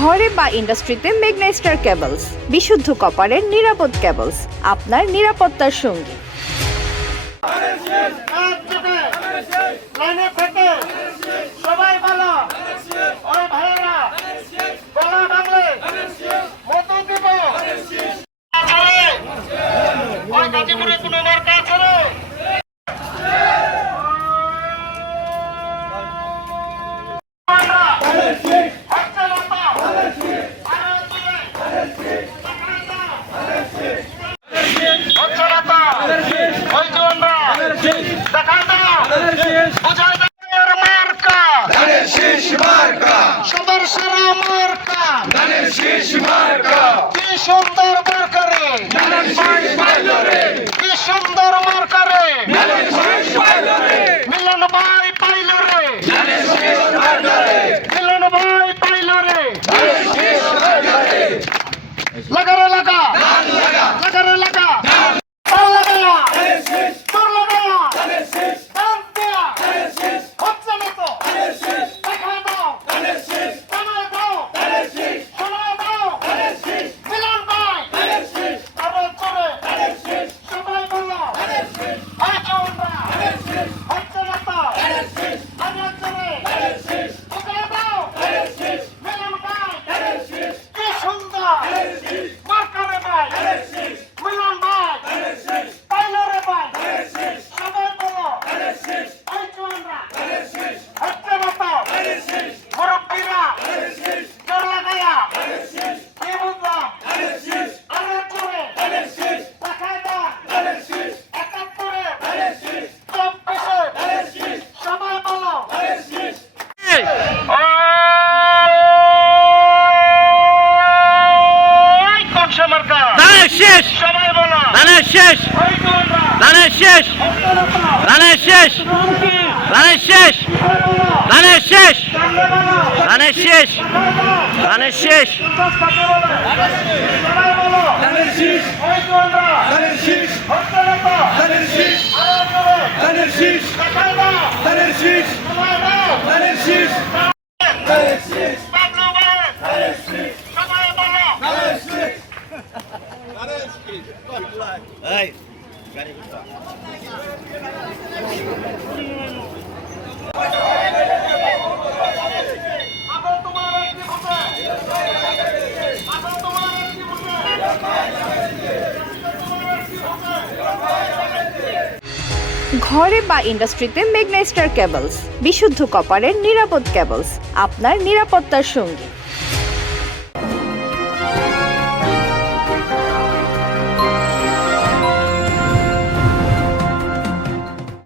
ঘরে বা ইন্ডাস্ট্রিতে মেঘনা স্টার কেবলস, বিশুদ্ধ কপারের নিরাপদ কেবলস, আপনার নিরাপত্তার সঙ্গী। সবাই ভালো ওই ভাইয়েরা গলা ভাঙলে মতো দিব ওই গাজীপুরে কোনো মার্কা আছে রে? সবার সেরা মার্কা কি সুন্দর মার্কা রে, কি সুন্দর মার্কা রে, মিলন ভাই পাইল রে, মিলন ভাই পাইল রে। লাগা রে লাগা, লাগা রে লাগা, তোর লাগায়া, তোর লাগায়া, দাম দেয়া, হচ্ছে না তো, দেখা দাও, সময় দাও, সময় দাও, মিলন ভাই, আবার করে, সবাই বলো, হচ্ছে না তো, আবার করে, দেখা দাও, মিলন ভাই, কি সুন্দর মার্কা রে ভাই, মিলন ভাই, পাইলো রে ভাই, সবাই বলো, হচ্ছে না তো, মুরব্বীরা, জোর লাগায়া, কি বুঝলাম, আবার করে, দেখাই দাও, ৭১, ২৪, সবাই বলো, ওই কোন মার্কা? শেষ সবাই বলো, রানের শেষ ওই কোনরা? রানের শেষ হচ্ছে না তো, রানের শেষ রুমকি, রানের শেষ সবাই বলো, রানের শেষ সামনে বলো, রানের শেষ সবাই বলো, রানের শেষ সবাই বলো, ওই কোনরা? হচ্ছে না তো, আবার করে, দেখাই দাও, সময় দাও, বাবলু ভাই, সবাই বলো, আবার তোমার একটি ভোটে, আবার তোমার একটি ভোটে, তোমার একটি ভোটে। ঘরে বা ইন্ডাস্ট্রিতে মেঘনা স্টার কেবলস, বিশুদ্ধ কপারের নিরাপদ কেবলস, আপনার নিরাপত্তার সঙ্গী।